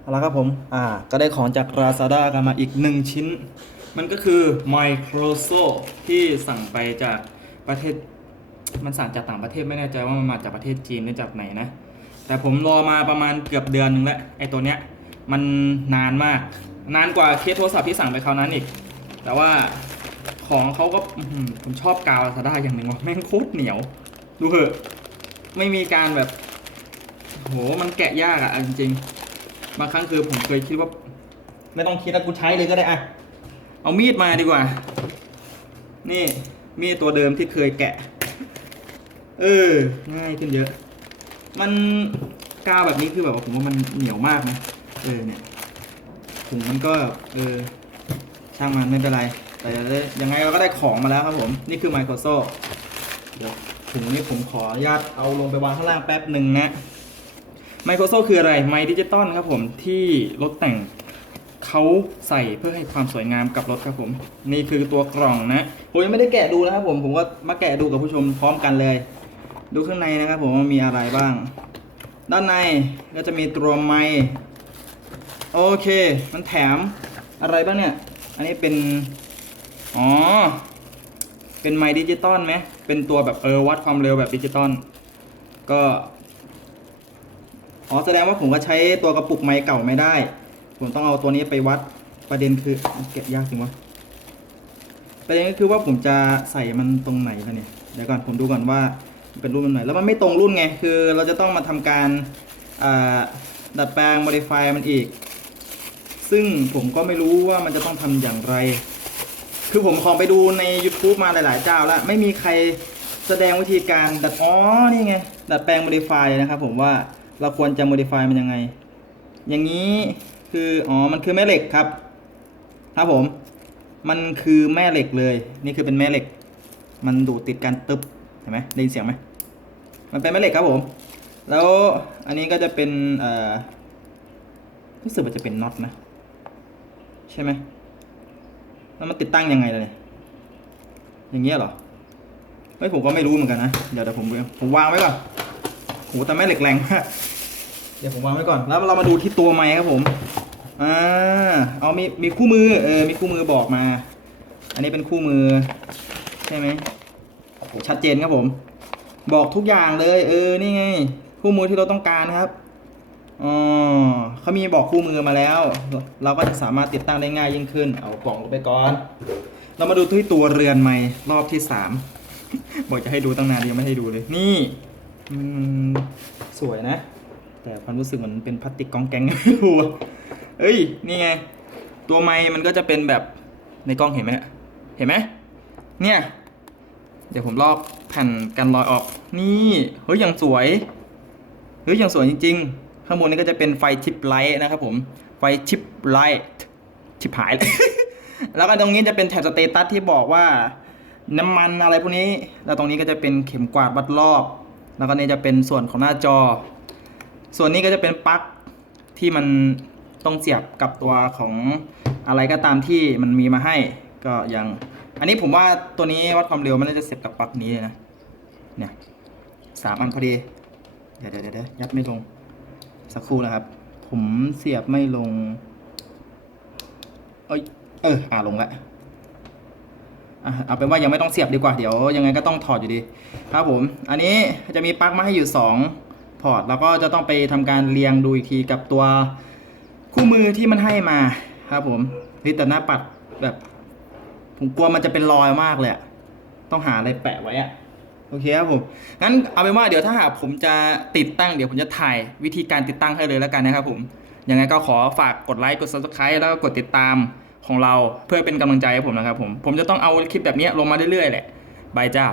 เอาละครับผม อ่า ก็ได้ของจาก Lazada กันมาอีกหนึ่งชิ้น มันก็คือ Microso ที่สั่งไปจากประเทศ มันสั่งจากต่างประเทศไม่แน่ใจว่ามันมาจากประเทศจีนหรือจากไหนนะ แต่ผมรอมาประมาณเกือบเดือนหนึงแล้ว ไอ้ตัวเนี้ย มันนานมาก นานกว่าเคสโทรศัพท์ที่สั่งไปคราวนั้นอีก แต่ว่าของเขาก็ผมชอบกาว Lazada อย่างหนึ่งว่าแม่งโคตรเหนียว ดูเหอะ ไม่มีการแบบ โห มันแกะยากอะจริงๆ บางครั้งคือผมเคยคิดว่า ไม่ต้องคิดแล้วกูใช้เลยก็ได้อะเอามีดมาดีกว่า นี่มีดตัวเดิมที่เคยแกะ เออ ง่ายขึ้นเยอะ มันกาวแบบนี้คือแบบว่าผมว่ามันเหนียวมากนะ เออเนี่ยถุงมันก็ เออ ช่างมันไม่เป็นไร แต่ยังไงเราก็ได้ของมาแล้วครับผม นี่คือ Microsoft เดี๋ยวถุงนี้ผมขออนุญาตเอาลงไปวางข้างล่างแป๊บหนึ่งนะ Microsoft คืออะไรไมดิจิตอลครับผมที่รถแต่งเขาใส่เพื่อให้ความสวยงามกับรถครับผม นี่คือตัวกล่องนะผมยังไม่ได้แกะดูนะครับผมผมก็มาแกะดูกับผู้ชมพร้อมกันเลย ดูข้างในนะครับผมว่ามีอะไรบ้าง ด้านในก็จะมีตัวไมโอเค มันแถมอะไรบ้างเนี่ย อันนี้เป็น อ๋อ เป็นไมดิจิตอลไหมเป็นตัวแบบเออวัดความเร็วแบบดิจิตอลก็ อ๋อแสดงว่าผมก็ใช้ตัวกระปุกไม้เก่าไม่ได้ ผมต้องเอาตัวนี้ไปวัดประเด็นคือเก็บยากจริงวะประเด็นก็คือว่าผมจะใส่มันตรงไหนกันเนี่ยเดี๋ยวก่อนผมดูก่อนว่าเป็นรุ่นมันไหนแล้วมันไม่ตรงรุ่นไงคือ เราจะต้องมาทำการดัดแปลง modify มันอีก ซึ่งผมก็ไม่รู้ว่ามันจะต้องทำอย่างไร คือผมขอไปดูใน YouTube มาหลาย ๆ เจ้าแล้วไม่มีใครแสดงวิธีการดัดอ๋อนี่ไงดัดแปลง modify นะครับผมว่า เราควรจะ modify มันยังไง อย่างนี้คือ อ๋อ มันคือแม่เหล็กครับ ครับผม มันคือแม่เหล็กเลย นี่คือเป็นแม่เหล็ก มันดูติดกันตึ๊บเห็นไหมได้ยินเสียงไหมมันเป็นแม่เหล็กครับผม แล้วอันนี้ก็จะเป็นเอ่อรู้สึกว่าจะเป็นน็อตนะ ใช่ไหมแล้วมันติดตั้งยังไงเนี่ยอย่างเงี้ยหรอเฮ้ยผมก็ไม่รู้เหมือนกันนะ เดี๋ยวเดี๋ยวผมผมวางไว้ก่อนโหแต่แม่เหล็กแรงมาก เดี๋ยวผมวางไว้ก่อน แล้วเรามาดูที่ตัวไม้ครับผม อ่า เอามีมีคู่มือ เออ มีคู่มือบอกมา อันนี้เป็นคู่มือ ใช่ไหมชัดเจนครับผม บอกทุกอย่างเลย เออ นี่ไง คู่มือที่เราต้องการครับ อ๋อเขามีบอกคู่มือมาแล้ว เราก็จะสามารถติดตั้งได้ง่ายยิ่งขึ้น เอากล่องลงไปก่อน เรามาดูที่ตัวเรือนใหม่รอบที่สามบอกจะให้ดูตั้งนานยังไม่ให้ดูเลย นี่ อืม สวยนะ แต่ความรู้สึกเหมือนเป็นพลาสติกกองแกงไม่รู้เอ้ย นี่ไง ตัวไม้มันก็จะเป็นแบบในกล้องเห็นไหมเนี่ยเห็นไหมเนี่ย เดี๋ยวผมลอกแผ่นกันรอยออก นี่เฮ้ยอย่างสวยเฮ้ยอย่างสวยจริง ๆ ข้างบนนี้ก็จะเป็นไฟชิปไลท์นะครับผมไฟชิปไลท์ชิปหายเลยแล้วก็ตรงนี้จะเป็นแถบสเตตัสที่บอกว่า น้ำมันอะไรพวกนี้ แล้วตรงนี้ก็จะเป็นเข็มกวาดวัดรอบ แล้วก็นี่จะเป็นส่วนของหน้าจอ ส่วนนี้ก็จะเป็นปลั๊กที่มันต้องเสียบกับตัวของอะไรก็ตามที่มันมีมาให้ก็อย่างอันนี้ผมว่าตัวนี้วัดความเร็วมันน่าจะเสียบกับปลั๊กนี้เลยนะเนี่ยสามอันพอดี เดี๋ยวเดี๋ยวเดี๋ยวยัดไม่ลง สักครู่นะครับ ผมเสียบไม่ลง เอ้ยเอออ่าลงแล้วอะเอาเป็นว่ายังไม่ต้องเสียบดีกว่าเดี๋ยวยังไงก็ต้องถอดอยู่ดี ครับผม อันนี้จะมีปลั๊กมาให้อยู่ 2 พอร์ตแล้วก็จะต้องไปทำการเรียงดูอีกทีกับตัวคู่มือที่มันให้มาครับผมนี่แต่หน้าปัดแบบ ผมกลัวมันจะเป็นรอยมากเลยต้องหาอะไรแปะไว้อะโอเคครับผมงั้นเอาเป็นว่าเดี๋ยวถ้าหากผมจะติดตั้งเดี๋ยวผมจะถ่ายวิธีการติดตั้งให้เลยแล้วกันนะครับผมยังไงก็ขอฝากกดไลค์กด subscribe แล้วก็กดติดตามของเราเพื่อเป็นกำลังใจให้ผมนะครับผม ผมจะต้องเอาคลิปแบบนี้ลงมาเรื่อยๆแหละบายจ้า